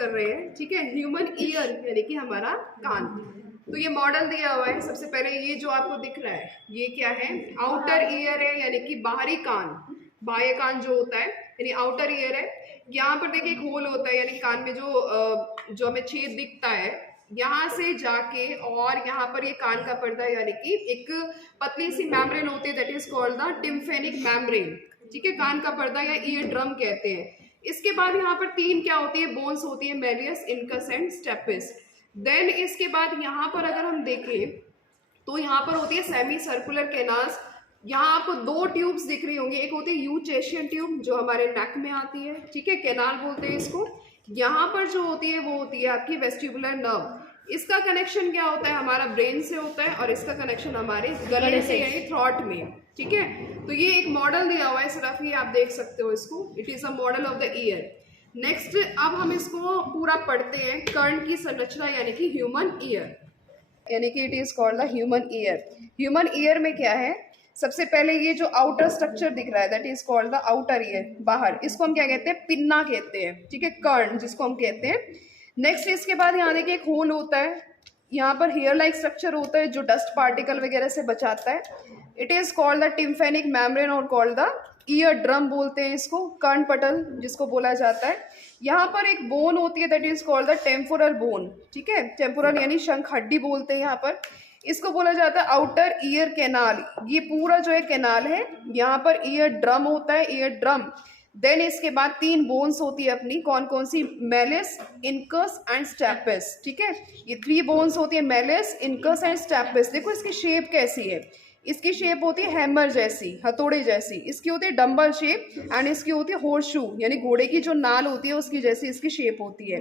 कर रहे हैं, ठीक है। ह्यूमन ईयर यानी कि हमारा कान। तो ये मॉडल दिया हुआ है। सबसे पहले ये जो आपको दिख रहा है ये क्या है, आउटर ईयर है यानी कि बाहरी कान, बाह्य कान जो होता है यानी आउटर ईयर है। यहाँ पर देखिए एक होल होता है यानी कान में जो हमें छेद दिखता है, यहाँ से जाके और यहाँ पर ये कान का पर्दा यानी कि एक पतली सी मेम्ब्रेन होती है, that is called the tympanic membrane, ठीक है, कान का पर्दा या ईयर ड्रम कहते हैं। इसके बाद यहाँ पर तीन क्या होती है, बोन्स होती है, malleus, incus and stapes. Then इसके बाद यहाँ पर अगर हम देखें तो यहाँ पर होती है सेमी सर्कुलर कैनाल्स। यहाँ आपको दो ट्यूब्स दिख रही होंगी, एक होती है यूचेशियन ट्यूब जो हमारे नेक में आती है, ठीक है, कैनाल बोलते हैं इसको। यहाँ पर जो होती है वो होती है आपकी वेस्टिबुलर नर्व। इसका कनेक्शन क्या होता है, हमारा ब्रेन से होता है, और इसका कनेक्शन हमारे गले से यानी थ्रॉट में, ठीक है। तो ये एक मॉडल दिया हुआ है, सिर्फ ये आप देख सकते हो इसको, it is a model of the year. Next अब हम इसको पूरा पढ़ते हैं, कर्ण की संरचना यानी कि ह्यूमन ईयर, यानी कि it is called the human ear. Human ear में क्या है, सबसे पहले ये जो आउटर स्ट्रक्चर दिख रहा है that is called the outer ear, बाहर, इसको हम क्या कहते हैं, पिन्ना कहते हैं, ठीक है, कर्ण जिसको हम कहते हैं। नेक्स्ट इसके बाद यहाँ देखिए एक होल होता है, यहाँ पर हेयर लाइक स्ट्रक्चर होता है जो डस्ट पार्टिकल वगैरह से बचाता है। It is called the tympanic membrane और कॉल्ड द ईयर ड्रम बोलते हैं इसको, कर्ण पटल जिसको बोला जाता है। यहाँ पर एक बोन होती है that is called the temporal bone, ठीक है, टेम्पोरल यानी शंख हड्डी बोलते हैं यहाँ पर, इसको बोला जाता है आउटर ईयर कैनाल। ये पूरा जो है कैनाल है, यहाँ पर ईयर ड्रम होता है, ईयर ड्रम। देन इसके बाद तीन बोन्स होती है अपनी, कौन कौन सी, मेलिस, इनकस एंड स्टेपिस, ठीक है, ये थ्री बोन्स होती है, मेलिस, इनकस एंड स्टेपिस। देखो इसकी शेप कैसी है, इसकी शेप होती है हैमर जैसी, हथौड़े जैसी, इसकी होती है डंबल शेप, एंड इसकी होती है हॉर्स शू यानी घोड़े की जो नाल होती है उसकी जैसी इसकी शेप होती है।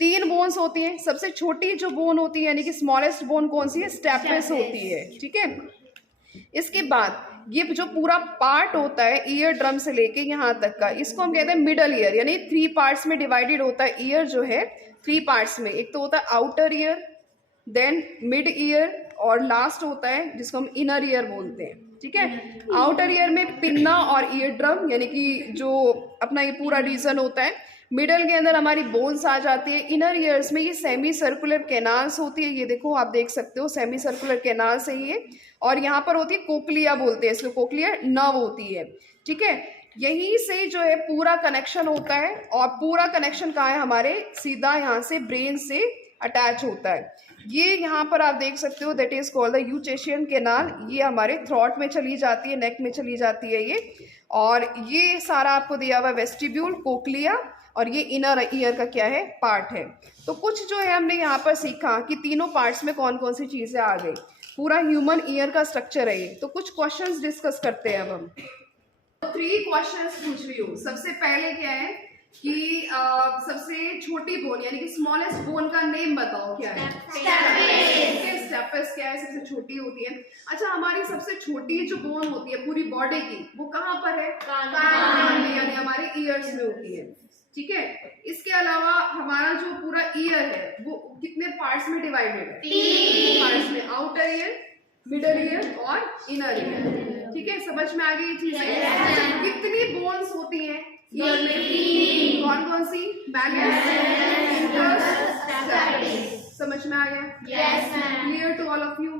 तीन बोन्स होती हैं, सबसे छोटी जो बोन होती है यानी कि स्मॉलेस्ट बोन कौन सी है, स्टेपिस होती है, ठीक है। इसके बाद ये जो पूरा पार्ट होता है ईयर ड्रम से लेके यहाँ तक का, इसको हम कहते हैं मिडल ईयर, यानी थ्री पार्ट्स में डिवाइडेड होता है ईयर जो है, थ्री पार्ट्स में। एक तो होता है outer ear, then mid ear, और लास्ट होता है जिसको हम इनर ईयर बोलते हैं, ठीक है। आउटर ईयर में पिन्ना और ईयर ड्रम यानी कि जो अपना ये पूरा रीजन होता है, मिडल के अंदर हमारी बोन्स आ जाती है, इनर ईयर्स में ये सेमी सर्कुलर कैनाल्स होती है, ये देखो आप देख सकते हो सेमी सर्कुलर कैनाल्स है ये, और यहाँ पर होती है कोक्लिया बोलते हैं इसको, कोक्लियर नर्व होती है, ठीक है। यहीं से जो है पूरा कनेक्शन होता है, और पूरा कनेक्शन कहाँ है, हमारे सीधा यहाँ से ब्रेन से अटैच होता है। ये यहाँ पर आप देख सकते हो that is called the Eustachian canal, ये हमारे थ्रॉट में चली जाती है, नेक में चली जाती है ये, और ये सारा आपको दिया हुआ वेस्टिब्यूल, कोक्लिया, और ये इनर ईयर का क्या है, पार्ट है। तो कुछ जो है हमने यहाँ पर सीखा कि तीनों पार्ट्स में कौन कौन सी चीजें आ गई, पूरा ह्यूमन ईयर का स्ट्रक्चर है ये। तो कुछ क्वेश्चंस डिस्कस करते हैं अब हम। 3 क्वेश्चंस पूछ रही हूँ। सबसे पहले क्या है कि सबसे छोटी बोन यानी कि स्मॉलेस्ट बोन का नेम बताओ, क्या है, स्टेपिस क्या है, सबसे छोटी होती है। अच्छा, हमारी सबसे छोटी जो बोन होती है पूरी बॉडी की, वो कहाँ पर है, कान में, यानी हमारे ईयर्स में होती है, ठीक है। इसके अलावा हमारा जो पूरा ईयर है वो कितने पार्ट्स में डिवाइडेड है, 3 पार्ट्स में, आउटर ईयर, मिडल ईयर और इनर ईयर, ठीक है। समझ में आ गई ये चीजें। कितनी बोन्स होती हैं ईयर में, कौन कौन सी, समझ में आ गया, clear to all of you.